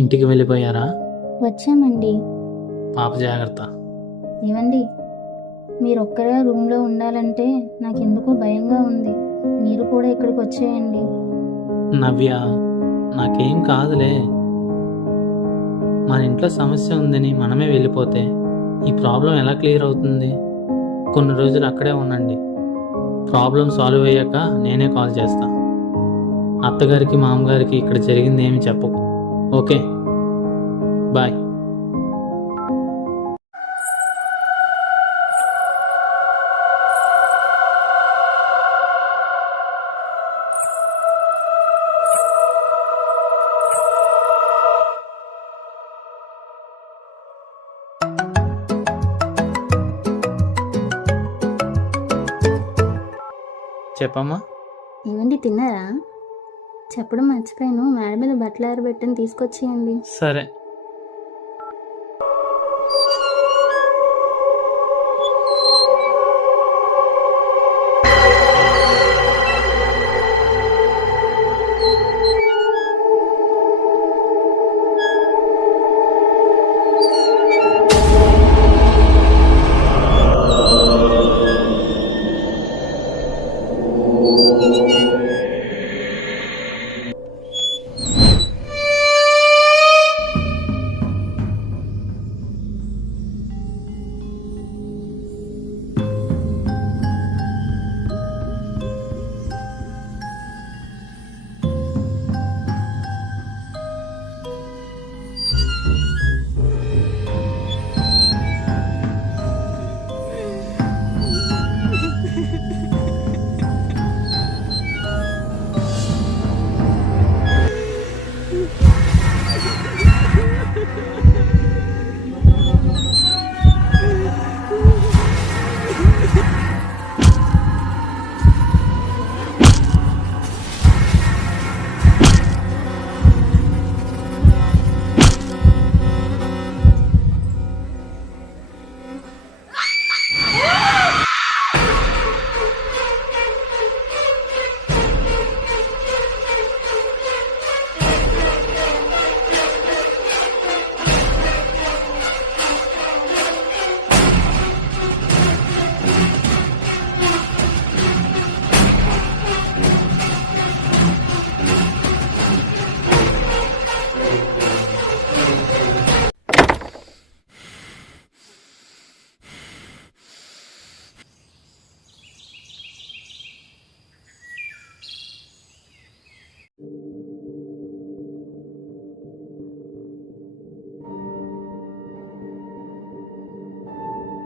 ఇంటికి వెళ్ళిపోయారా? వచ్చామండి. పాప జాగ్రత్త. ఏవండి, మీరు ఒక్కరే రూమ్లో ఉండాలంటే నాకెందుకో భయంగా ఉంది. మీరు కూడా ఇక్కడికి వచ్చేయండి. నవ్య, నాకేం కాదులే. మన ఇంట్లో సమస్య ఉందని మనమే వెళ్ళిపోతే ఈ ప్రాబ్లం ఎలా క్లియర్ అవుతుంది? కొన్ని రోజులు అక్కడే ఉండండి. ప్రాబ్లం సాల్వ్ అయ్యాక నేనే కాల్ చేస్తా. అత్తగారికి మామగారికి ఇక్కడ జరిగింది ఏమి చెప్పకు. Okay, bye. చెప్పమ్మా. ఏవండి, తిన్నారా? చెప్పడం మర్చిపోయాను, మేడ మీద బట్టలు ఆరబెట్టని తీసుకొచ్చేయండి. సరే.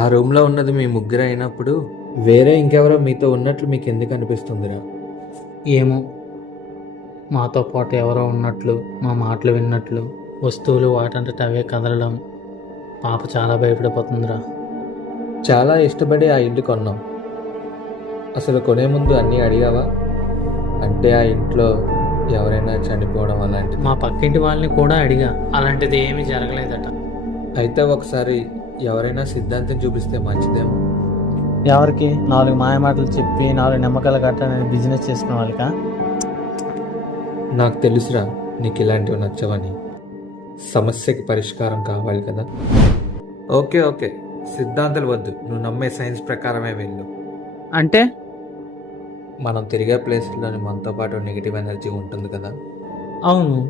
ఆ రూమ్లో ఉన్నది మీ ముగ్గురు అయినప్పుడు వేరే ఇంకెవరో మీతో ఉన్నట్లు మీకు ఎందుకు అనిపిస్తుందిరా? ఏమో, మాతో పాటు ఎవరో ఉన్నట్లు, మా మాటలు విన్నట్లు, వస్తువులు వాటంతట అవే కదలడం. పాప చాలా భయపడిపోతుందిరా. చాలా ఇష్టపడి ఆ ఇల్లు కొన్నాం. అసలు కొనే ముందు అన్నీ అడిగావా? అంటే ఆ ఇంట్లో ఎవరైనా చనిపోవడం అలాంటిది? మా పక్కింటి వాళ్ళని కూడా అడిగా, అలాంటిది ఏమీ జరగలేదట. అయితే ఒకసారి ఎవరైనా సిద్ధాంతం చూపిస్తే మంచిదేమో. ఎవరికి? 4 మాయమాటలు చెప్పి 4 నమ్మకాలు కట్టాలని బిజినెస్ చేసుకునే వాళ్ళకా? నాకు తెలుసురా నీకు ఇలాంటివి నచ్చవని. సమస్యకి పరిష్కారం కావాలి కదా. ఓకే ఓకే, సిద్ధాంతాలు వద్దు, నువ్వు నమ్మే సైన్స్ ప్రకారమే వెళ్ళు. అంటే మనం తిరిగే ప్లేస్లోని మనతో పాటు నెగిటివ్ ఎనర్జీ ఉంటుంది కదా, అవును.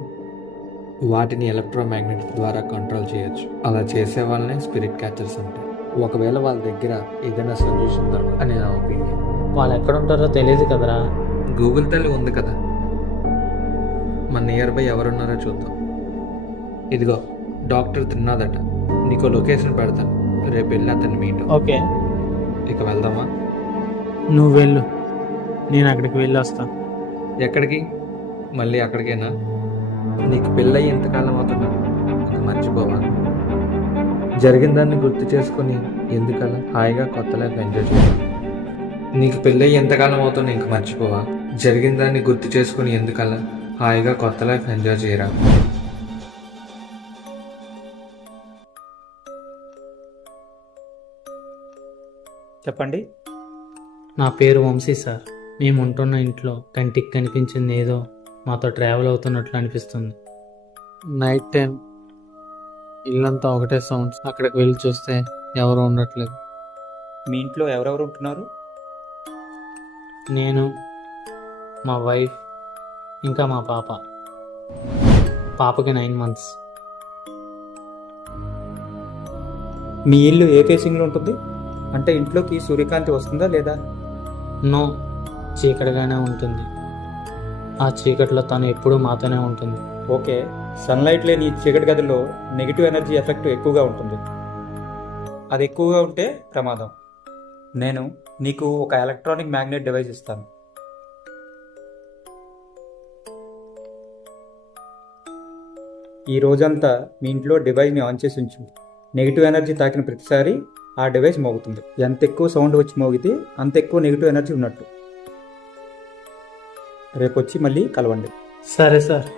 వాటిని ఎలక్ట్రోమాగ్నెట్ ద్వారా కంట్రోల్ చేయొచ్చు. అలా చేసే వాళ్ళనే స్పిరిట్ క్యాచర్స్ అంటారు. ఒకవేళ వాళ్ళ దగ్గర ఏదైనా సొల్యూషన్ దొరకదు అని నా ఒపీనియన్. వాళ్ళు ఎక్కడ ఉంటారో తెలియదు కదరా. గూగుల్ తల్లి ఉంది కదా, మన నియర్ బై ఎవరున్నారో చూద్దాం. ఇదిగో డాక్టర్ తిన్నదట, నీకు లొకేషన్ పెడతాను, రేపు వెళ్ళి అతన్ని మీట్. ఓకే, ఇక వెళ్దామా? నువ్వు వెళ్ళు, నేను అక్కడికి వెళ్ళి వస్తా. ఎక్కడికి? మళ్ళీ అక్కడికేనా? నీకు పెళ్ళయి ఎంతకాలం అవుతున్నా ఇక మర్చిపోవా? జరిగిన దాన్ని గుర్తు చేసుకుని ఎందుకలా హాయిగా కొత్త లైఫ్ ఎంజాయ్ చేయాలి. నీకు పెళ్ళయి ఎంతకాలం అవుతున్నా ఇంక మర్చిపోవా? జరిగిన దాన్ని గుర్తు చేసుకుని ఎందుకలా హాయిగా కొత్త లైఫ్ ఎంజాయ్ చేయరా? చెప్పండి. నా పేరు వంశీ సార్. మేము ఉంటున్న ఇంట్లో కంటికి కనిపించింది ఏదో మాతో ట్రావెల్ అవుతున్నట్లు అనిపిస్తుంది. నైట్ టైం ఇల్లంతా ఒకటే సౌండ్స్. అక్కడికి వెళ్ళి చూస్తే ఎవరు ఉండట్లేదు. మీ ఇంట్లో ఎవరెవరు ఉంటున్నారు? నేను, మా వైఫ్, ఇంకా మా పాప. పాపకి 9 months. మీ ఇల్లు ఏ ఫేసింగ్లో ఉంటుంది? అంటే ఇంట్లోకి సూర్యకాంతి వస్తుందా లేదా? నో, చీకటిగానే ఉంటుంది. ఆ చీకటిలో తను ఎప్పుడూ మాతోనే ఉంటుంది. ఓకే, సన్లైట్ లేని ఈ చీకటి గదిలో నెగిటివ్ ఎనర్జీ ఎఫెక్ట్ ఎక్కువగా ఉంటుంది. అది ఎక్కువగా ఉంటే ప్రమాదం. నేను నీకు ఒక ఎలక్ట్రానిక్ మ్యాగ్నెట్ డివైస్ ఇస్తాను. ఈ రోజంతా మీ ఇంట్లో డివైస్ని ఆన్ చేసి ఉంచు. నెగిటివ్ ఎనర్జీ తాకిన ప్రతిసారి ఆ డివైస్ మోగుతుంది. ఎంత ఎక్కువ సౌండ్ వచ్చి మోగితే అంత ఎక్కువ నెగిటివ్ ఎనర్జీ ఉన్నట్టు. రేపు వచ్చి మళ్ళీ కలవండి. సరే సార్.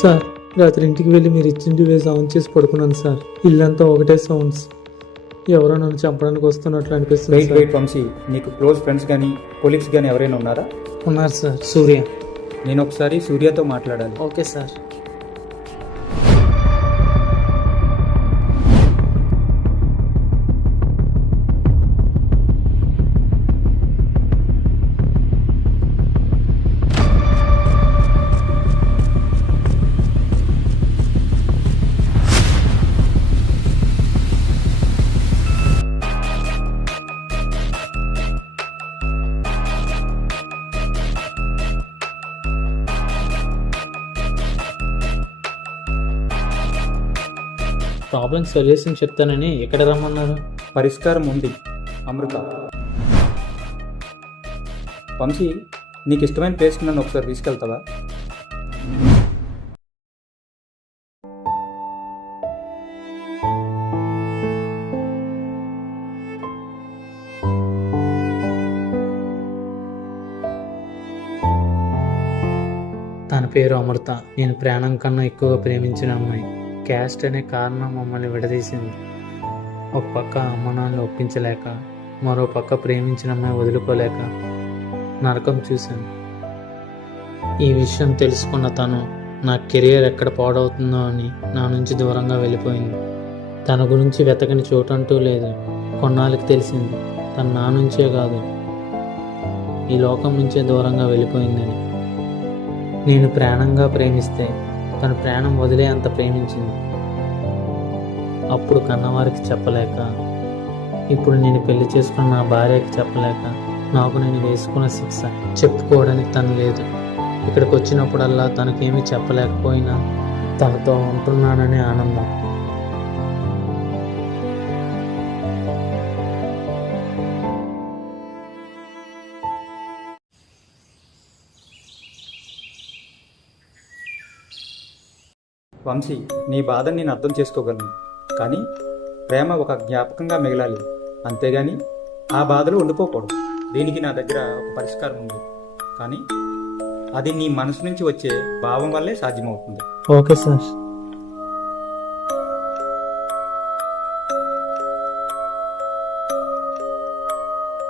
సార్ రాత్రి ఇంటికి వెళ్ళి మీరు ఇచ్చిన డివైస్ ఆన్ చేసి పడుకున్నాను సార్. ఇల్లంతా ఒకటే సౌండ్స్. ఎవరో నన్ను చంపడానికి వస్తున్నట్లు అనిపిస్తుంది వెయిట్ సార్. వెయిట్ వంశీ, నీకు క్లోజ్ ఫ్రెండ్స్ కానీ కొలీగ్స్ కానీ ఎవరైనా ఉన్నారా? ఉన్నారు సార్. సూర్య. నేను ఒకసారి సూర్యతో మాట్లాడాలి. Okay sir. ప్రాబ్లం సొల్యూషన్ చెప్తానని ఎక్కడ రమ్మన్నారు? పరిష్కారం ఉంది, అమృత. వంశీ, నీకు ఇష్టమైన ప్లేస్కి నన్ను ఒకసారి తీసుకెళ్తావా? తన పేరు అమృత. నేను ప్రాణం కన్నా ఎక్కువగా ప్రేమించిన అమ్మాయి. క్యాస్ట్ అనే కారణం మమ్మల్ని విడదీసింది. ఒక పక్క అమ్మ నాన్నలు ఒప్పించలేక, మరో పక్క ప్రేమించిన అమ్మాయి వదులుకోలేక నరకం చూశాను. ఈ విషయం తెలుసుకున్న తను నా కెరియర్ ఎక్కడ పాడవుతుందో అని నా నుంచి దూరంగా వెళ్ళిపోయింది. తన గురించి వెతకని చోటంటూ లేదు. కొన్నాళ్ళకి తెలిసింది తను నా నుంచే కాదు, ఈ లోకం నుంచే దూరంగా వెళ్ళిపోయిందని. నేను ప్రాణంగా ప్రేమిస్తే తన ప్రాణం వదిలే అంత ప్రేమించింది. అప్పుడు కన్నవారికి చెప్పలేక, ఇప్పుడు నేను పెళ్లి చేసుకున్న నా భార్యకి చెప్పలేక, నాకు నేను వేసుకున్న శిక్ష చెప్పుకోవడానికి తను లేదు. ఇక్కడికి వచ్చినప్పుడల్లా తనకేమీ చెప్పలేకపోయినా తనతో ఉంటున్నాననే ఆనందం. వంశీ, నీ బాధని నేను అర్థం చేసుకోగలను, కానీ ప్రేమ ఒక జ్ఞాపకంగా మిగలాలి, అంతేగాని ఆ బాధలో ఉండిపోకూడదు. దీనికి నా దగ్గర ఒక పరిష్కారం ఉంది, కానీ అది నీ మనసు నుంచి వచ్చే భావం వల్లే సాధ్యమవుతుంది. Okay sir.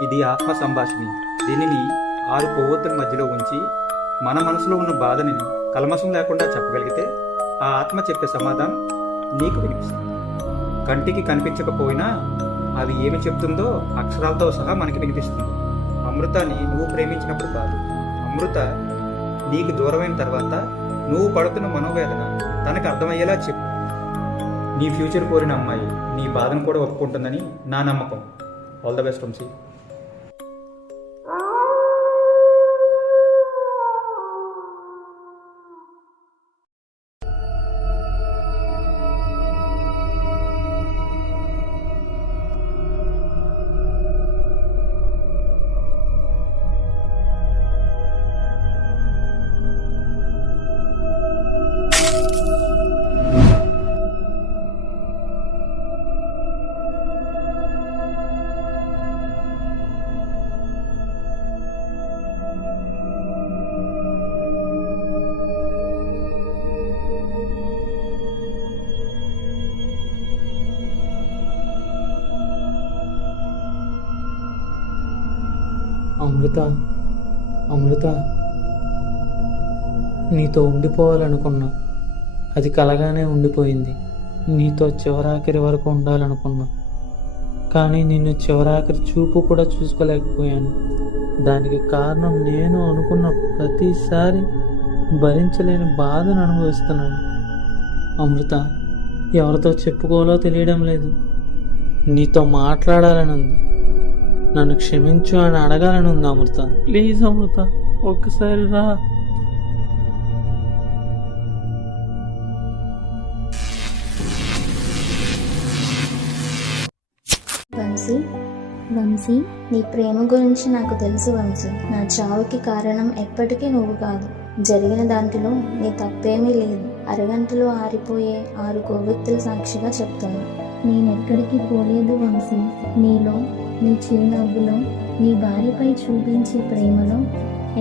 ఇది ఆత్మ సంభాషణ. దీనిని 6 కొవ్వొత్తుల మధ్యలో ఉంచి మన మనసులో ఉన్న బాధని కల్మషం లేకుండా చెప్పగలిగితే ఆ ఆత్మ చెప్పే సమాధానం నీకు వినిపిస్తుంది. కంటికి కనిపించకపోయినా అది ఏమి చెప్తుందో అక్షరాలతో సహా మనకి వినిపిస్తుంది. అమృతని నువ్వు ప్రేమించినప్పుడు కాదు, అమృత నీకు దూరమైన తర్వాత నువ్వు పడుతున్న మనోవేదన తనకు అర్థమయ్యేలా చెప్పు. నీ ఫ్యూచర్ కోరిన అమ్మాయి నీ బాధను కూడా ఒప్పుకుంటుందని నా నమ్మకం. All the best Vamshi. Amrutha, Amrutha, నీతో ఉండిపోవాలనుకున్నా, అది కలగానే ఉండిపోయింది. నీతో చివరాఖరి వరకు ఉండాలనుకున్నా, కానీ నిన్ను చివరాఖరి చూపు కూడా చూసుకోలేకపోయాను. దానికి కారణం నేను అనుకున్న ప్రతిసారి భరించలేని బాధను అనుభవిస్తున్నాను. అమృత, ఎవరితో చెప్పుకోవాలో తెలియడం లేదు. నీతో మాట్లాడాలని ఉంది, నన్ను క్షమించు అని అడగాలని ఉంది. అమృత, ప్లీజ్ అమృత, ఒక్కసారి రా. వంశీ, వంశీ, నీ ప్రేమ గురించి నాకు తెలుసు వంశీ. నా చావుకి కారణం ఎప్పటికీ నువ్వు కాదు. జరిగిన దాంట్లో నీ తప్పేమీ లేదు. అరగంటలో ఆరిపోయే 6 కొవ్వొత్తుల సాక్షిగా చెప్తున్నా. నేనెక్కడికి పోలేదు వంశీ. నీలో, నీ చిరునవ్వులో, నీ భార్యపై చూపించే ప్రేమలో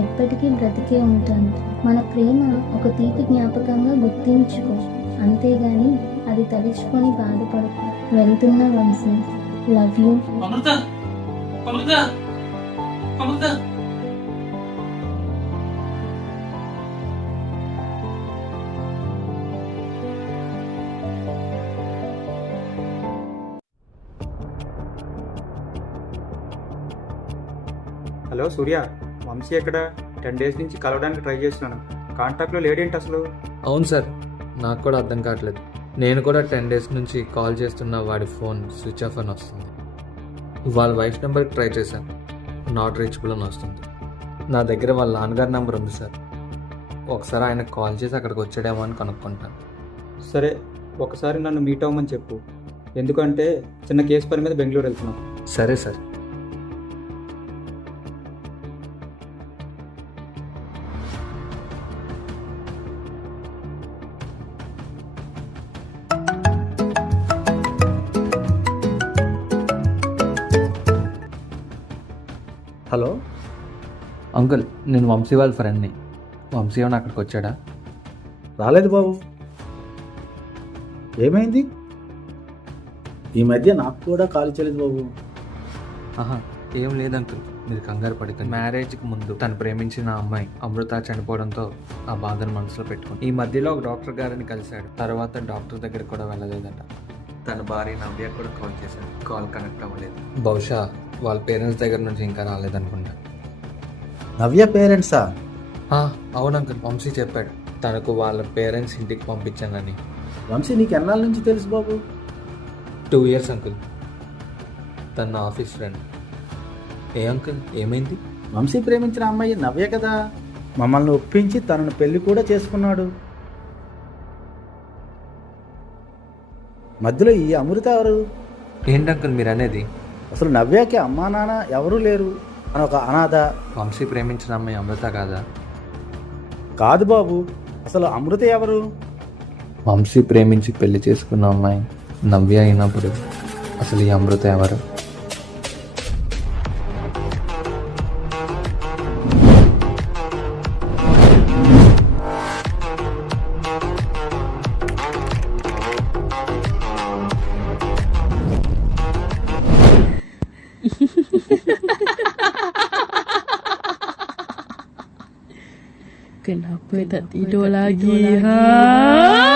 ఎప్పటికీ బ్రతికే ఉంటాను. మన ప్రేమ ఒక తీపి జ్ఞాపకంగా గుర్తించుకో, అంతేగాని అది తలుచుకొని బాధపడకు. వెళ్తున్నా Vamshi, love you. Amrutha Amrutha Amrutha hello Surya, Vamshi ఎక్కడ? 10 days నుంచి కలవడానికి ట్రై చేస్తున్నాను. కాంటాక్ట్లో లేడేంటి అసలు? అవును సార్, నాకు కూడా అర్థం కావట్లేదు. నేను కూడా 10 days నుంచి కాల్ చేస్తున్న వాడి ఫోన్ స్విచ్ ఆఫ్ అని వస్తుంది. వాళ్ళ వైఫ్ నెంబర్కి ట్రై చేశాను, నాట్ రీచబుల్ అని వస్తుంది. నా దగ్గర వాళ్ళ నాన్నగారి నెంబర్ ఉంది సార్. ఒకసారి ఆయనకు కాల్ చేసి అక్కడికి వచ్చాడేమో అని కనుక్కుంటాను. సరే, ఒకసారి నన్ను మీట్ అవ్వమని చెప్పు. ఎందుకంటే చిన్న కేసు పని మీద బెంగళూరు వెళ్తున్నాం. సరే సార్. హలో అంకుల్, నేను వంశీ వాళ్ళ ఫ్రెండ్ని. వంశీ ఏమైనా అక్కడికి వచ్చాడా? రాలేదు బాబు. ఏమైంది? ఈ మధ్య నాకు కూడా కాల్ చేయలేదు బాబు. ఆహా, ఏం లేదు అంకుల్, మీరు కంగారు పడకండి. మ్యారేజ్కి ముందు తను ప్రేమించిన అమ్మాయి అమృత చనిపోవడంతో ఆ బాధను మనసులో పెట్టుకుని ఈ మధ్యలో ఒక డాక్టర్ గారిని కలిశాడు. తర్వాత డాక్టర్ దగ్గరికి కూడా వెళ్ళలేదట. తన భార్య నవ్య కూడా కాల్ చేశాడు, కాల్ కనెక్ట్ అవ్వలేదు. బహుశా వాళ్ళ పేరెంట్స్ దగ్గర నుంచి ఇంకా రాలేదనుకుంటా. నవ్య పేరెంట్సా? అవును అంకుల్, వంశీ చెప్పాడు తనకు వాళ్ళ పేరెంట్స్ ఇంటికి పంపించానని. వంశీ నీకు ఎన్నాళ్ళ నుంచి తెలుసు బాబు? 2 years అంకుల్. తన నా ఆఫీస్ ఫ్రెండ్. ఏ అంకుల్, ఏమైంది? వంశీ ప్రేమించిన అమ్మాయి నవ్య కదా, మమ్మల్ని ఒప్పించి తనను పెళ్లి కూడా చేసుకున్నాడు. మధ్యలో ఈ అమృత ఎవరు? ఏంటి అంకుల్ మీరు అనేది? అసలు నవ్యకి అమ్మా నాన్న ఎవరూ లేరు, అని ఒక అనాథ. వంశీ ప్రేమించిన అమ్మాయి అమృత కాదా? కాదు బాబు, అసలు అమృత ఎవరు? వంశీ ప్రేమించి పెళ్లి చేసుకున్న అమ్మాయి నవ్య అయినప్పుడు అసలు ఈ అమృత ఎవరు? Kenapa tak tidur lagi? Ha?